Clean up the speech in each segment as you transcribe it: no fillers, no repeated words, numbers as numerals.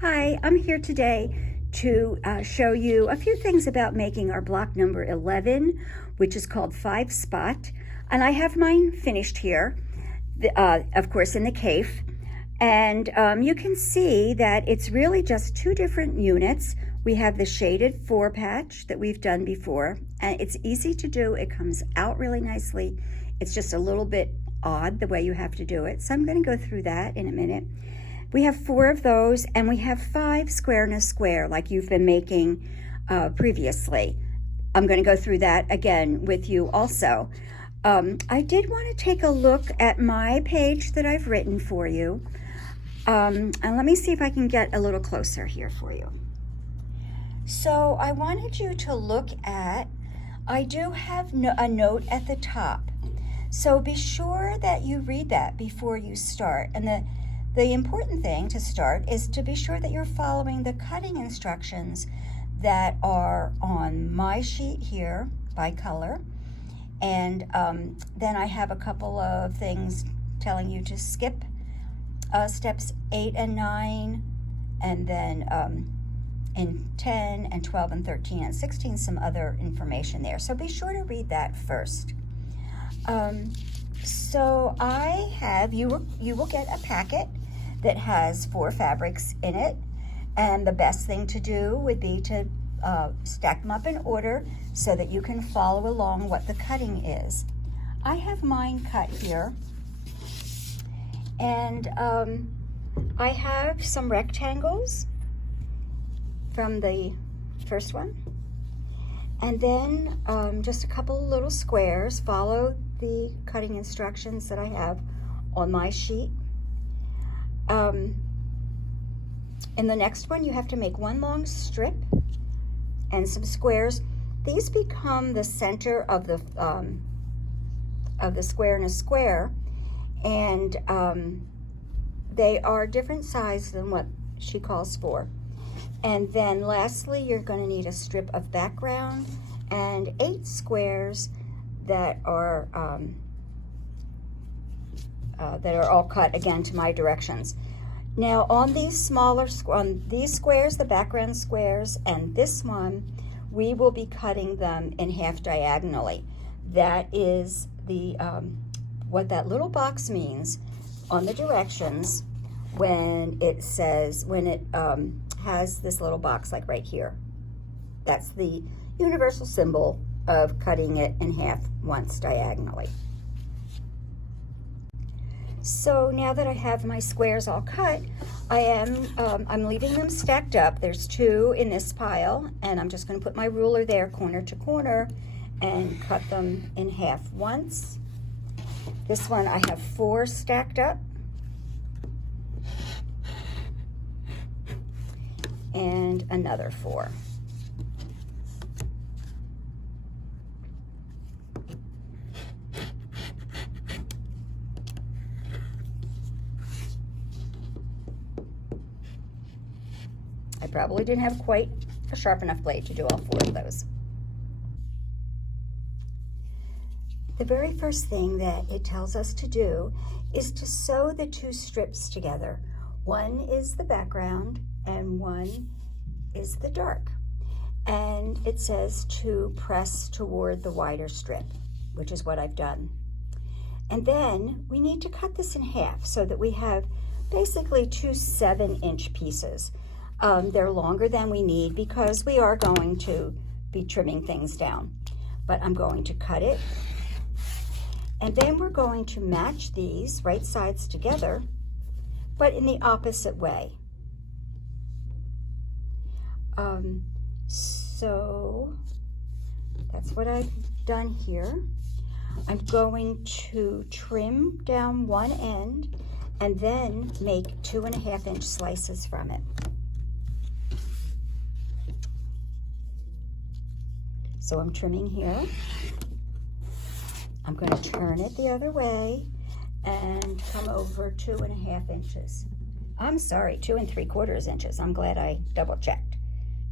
Hi, I'm here today to show you a few things about making our block number 11, which is called 5 Spot. And I have mine finished here, of course, in the cave. And you can see that it's really just two different units. We have the shaded 4 patch that we've done before, and it's easy to do. It comes out really nicely. It's just a little bit odd the way you have to do it. So I'm going to go through that in a minute. We have 4 of those, and we have 5 square in a square like you've been making previously. I'm going to go through that again with you also. I did want to take a look at my page that I've written for you. And let me see if I can get a little closer here for you. So I wanted you to look at, I do have a note at the top. So be sure that you read that before you start. And the important thing to start is to be sure that you're following the cutting instructions that are on my sheet here by color. And then I have a couple of things telling you to skip steps 8 and 9, and then in 10 and 12 and 13 and 16 some other information there. So be sure to read that first. So I have, you will get a packet that has 4 fabrics in it, and the best thing to do would be to stack them up in order so that you can follow along what the cutting is. I have mine cut here, and I have some rectangles from the first one, and then just a couple of little squares. Follow the cutting instructions that I have on my sheet. In the next one, you have to make 1 long strip and some squares. These become the center of the square in a square, and they are different size than what she calls for. And then lastly, you're going to need a strip of background and 8 squares that are all cut again to my directions. Now on these squares, the background squares, and this one, we will be cutting them in half diagonally. That is the what that little box means on the directions when it says, when it has this little box like right here. That's the universal symbol of cutting it in half once diagonally. So now that I have my squares all cut, I'm leaving them stacked up. There's 2 in this pile, and I'm just going to put my ruler there corner to corner and cut them in half once. This one I have 4 stacked up, and another 4. I probably didn't have quite a sharp enough blade to do all 4 of those. The very first thing that it tells us to do is to sew the 2 strips together. One is the background and one is the dark. And it says to press toward the wider strip, which is what I've done. And then we need to cut this in half so that we have basically 2 7-inch pieces. They're longer than we need because we are going to be trimming things down. But I'm going to cut it, and then we're going to match these right sides together, but in the opposite way. So that's what I've done here. I'm going to trim down one end and then make 2.5-inch slices from it. So I'm trimming here. I'm going to turn it the other way and come over 2.5 inches. I'm sorry, 2 3/4 inches. I'm glad I double checked.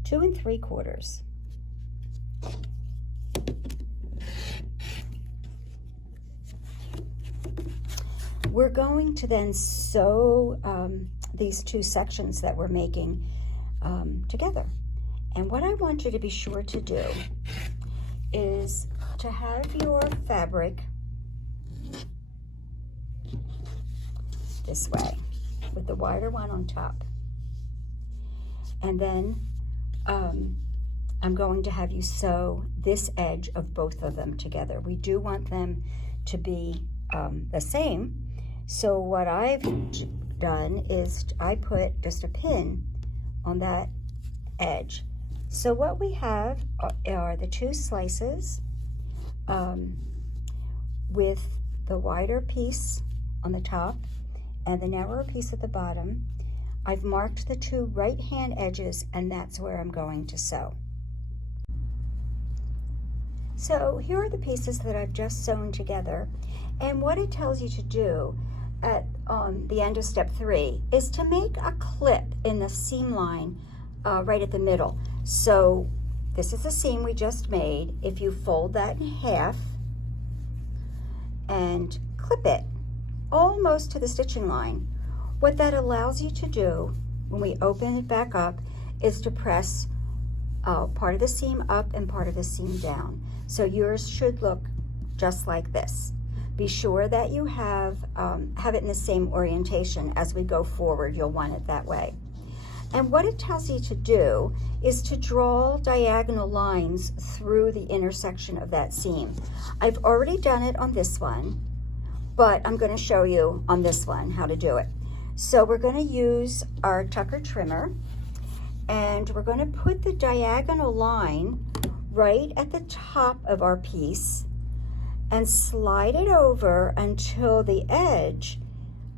2 3/4. We're going to then sew these two sections that we're making together. And what I want you to be sure to do is to have your fabric this way with the wider one on top. And then I'm going to have you sew this edge of both of them together. We do want them to be the same. So what I've done is I put just a pin on that edge. So what we have are the two slices with the wider piece on the top and the narrower piece at the bottom. I've marked the two right hand edges, and that's where I'm going to sew. So here are the pieces that I've just sewn together, and what it tells you to do at the end of step 3 is to make a clip in the seam line right at the middle. So this is the seam we just made. If you fold that in half and clip it almost to the stitching line, what that allows you to do when we open it back up is to press part of the seam up and part of the seam down. So yours should look just like this. Be sure that you have it in the same orientation. As we go forward, you'll want it that way. And what it tells you to do is to draw diagonal lines through the intersection of that seam. I've already done it on this one, but I'm going to show you on this one how to do it. So we're going to use our Tucker trimmer, and we're going to put the diagonal line right at the top of our piece and slide it over until the edge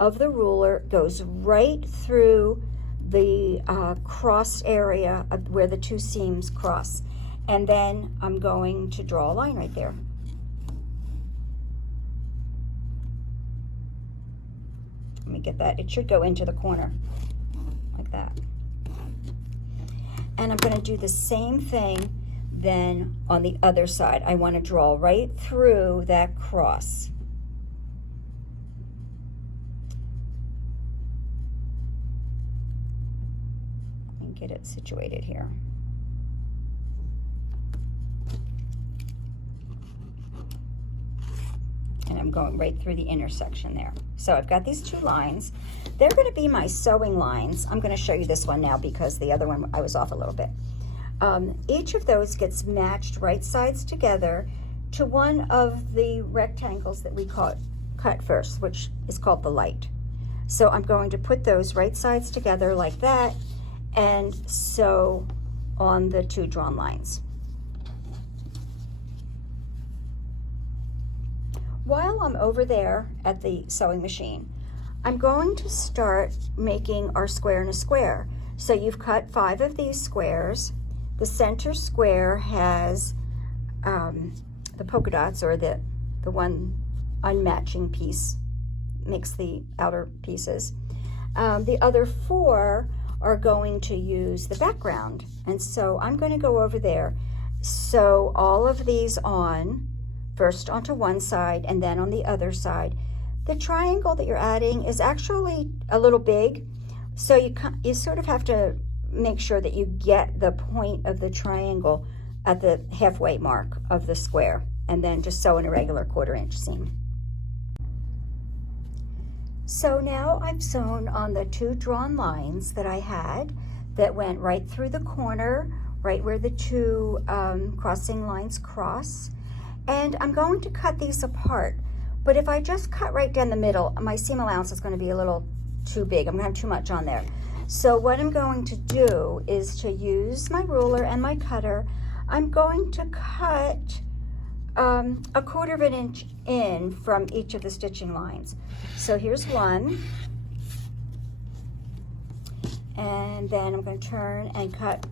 of the ruler goes right through the crossed area of where the two seams cross. And then I'm going to draw a line right there. Let me get that. It should go into the corner like that. And I'm going to do the same thing then on the other side. I want to draw right through that cross. And get it situated here. And I'm going right through the intersection there. So I've got these two lines. They're going to be my sewing lines. I'm going to show you this one now because the other one I was off a little bit. Each of those gets matched right sides together to one of the rectangles that we cut first, which is called the light. So I'm going to put those right sides together like that and sew on the two drawn lines. While I'm over there at the sewing machine, I'm going to start making our square in a square. So you've cut 5 of these squares. The center square has the polka dots, or the one unmatching piece makes the outer pieces. The other 4 are going to use the background. And so I'm going to go over there, sew all of these on, first onto one side and then on the other side. The triangle that you're adding is actually a little big, so you sort of have to make sure that you get the point of the triangle at the halfway mark of the square, and then just sew in a regular 1/4 inch seam. So now I've sewn on the 2 drawn lines that I had that went right through the corner, right where the 2 crossing lines cross. And I'm going to cut these apart, but if I just cut right down the middle, my seam allowance is going to be a little too big. I'm going to have too much on there. So what I'm going to do is to use my ruler and my cutter. I'm going to cut a 1/4 inch in from each of the stitching lines. So here's one, and then I'm going to turn and cut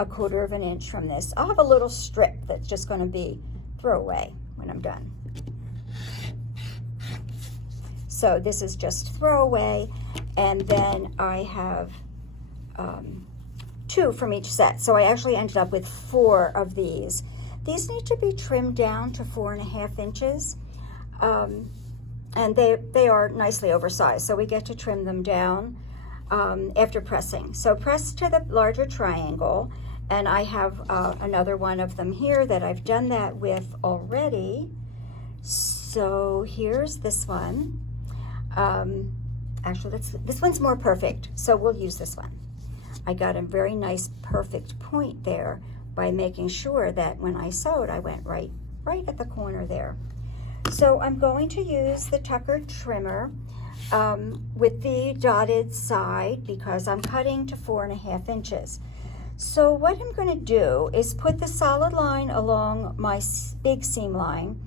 a 1/4 inch from this. I'll have a little strip that's just going to be throwaway when I'm done. So this is just throwaway, and then I have 2 from each set. So I actually ended up with 4 of these. These need to be trimmed down to 4.5 inches, and they are nicely oversized, so we get to trim them down. after pressing. So press to the larger triangle, and I have another one of them here that I've done that with already. So here's this one. Actually, this one's more perfect, so we'll use this one. I got a very nice perfect point there by making sure that when I sewed, I went right at the corner there. So I'm going to use the tuckered trimmer with the dotted side because I'm cutting to 4.5 inches. So what I'm going to do is put the solid line along my big seam line,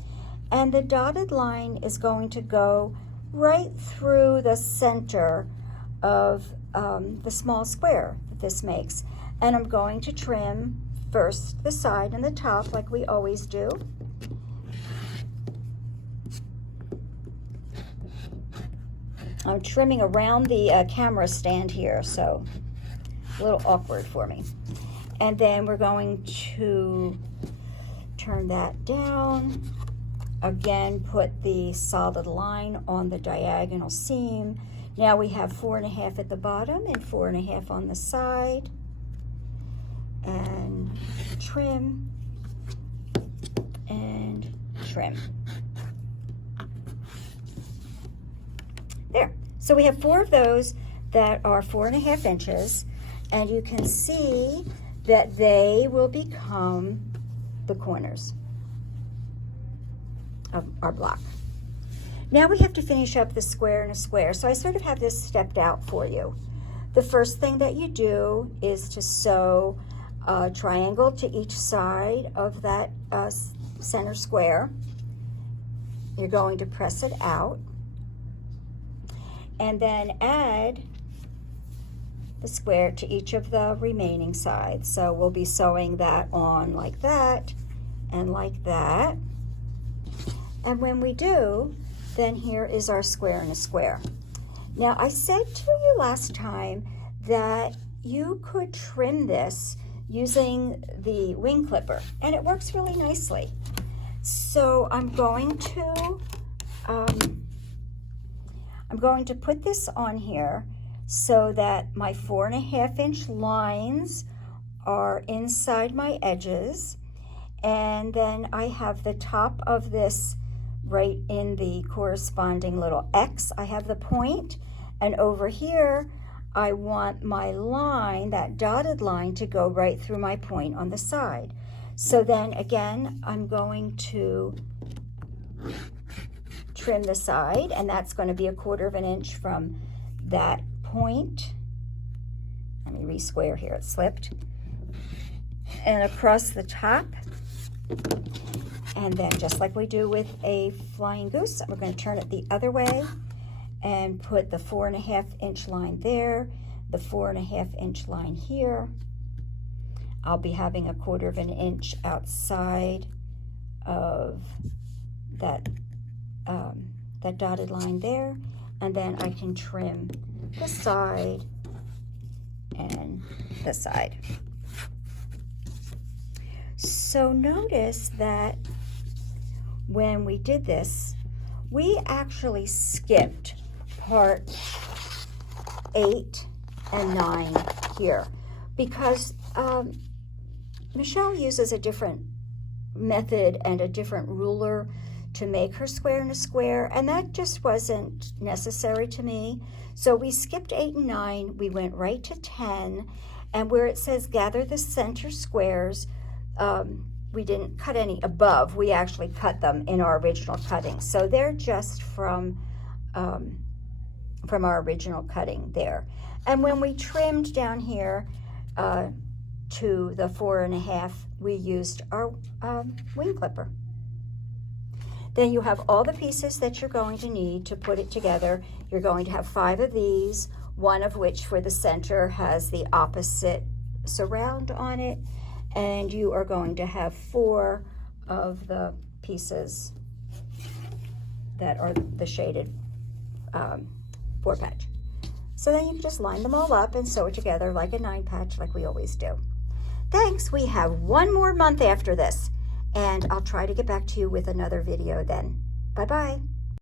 and the dotted line is going to go right through the center of the small square that this makes. And I'm going to trim first the side and the top like we always do. I'm trimming around the camera stand here, so a little awkward for me. And then we're going to turn that down. Again, put the solid line on the diagonal seam. Now we have 4.5 at the bottom and 4.5 on the side. And trim and trim. There. So we have 4 of those that are 4.5 inches, and you can see that they will become the corners of our block. Now we have to finish up the square and a square. So I sort of have this stepped out for you. The first thing that you do is to sew a triangle to each side of that center square. You're going to press it out and then add the square to each of the remaining sides. So we'll be sewing that on like that and like that. And when we do, then here is our square and a square. Now I said to you last time that you could trim this using the wing clipper, and it works really nicely. So I'm going to put this on here so that my 4.5 inch lines are inside my edges, and then I have the top of this right in the corresponding little X. I have the point, and over here I want my line, that dotted line, to go right through my point on the side. So then again, I'm going to trim the side, and that's going to be 1/4 inch from that point. Let me re-square here, it slipped. And across the top. And then just like we do with a flying goose, we're going to turn it the other way and put the 4.5 inch line there, the 4.5 inch line here. I'll be having 1/4 inch outside of that, that dotted line there, and then I can trim the side and the side. So notice that when we did this, we actually skipped part 8 and 9 here because Michelle uses a different method and a different ruler to make her square and a square, and that just wasn't necessary to me. So we skipped 8 and 9, we went right to 10, and where it says gather the center squares, we didn't cut any above, we actually cut them in our original cutting. So they're just from our original cutting there. And when we trimmed down here to the 4.5, we used our wing clipper. Then you have all the pieces that you're going to need to put it together. You're going to have 5 of these, one of which for the center has the opposite surround on it, and you are going to have 4 of the pieces that are the shaded 4-patch. So then you can just line them all up and sew it together like a 9-patch like we always do. Thanks, we have 1 more month after this, and I'll try to get back to you with another video then. Bye-bye.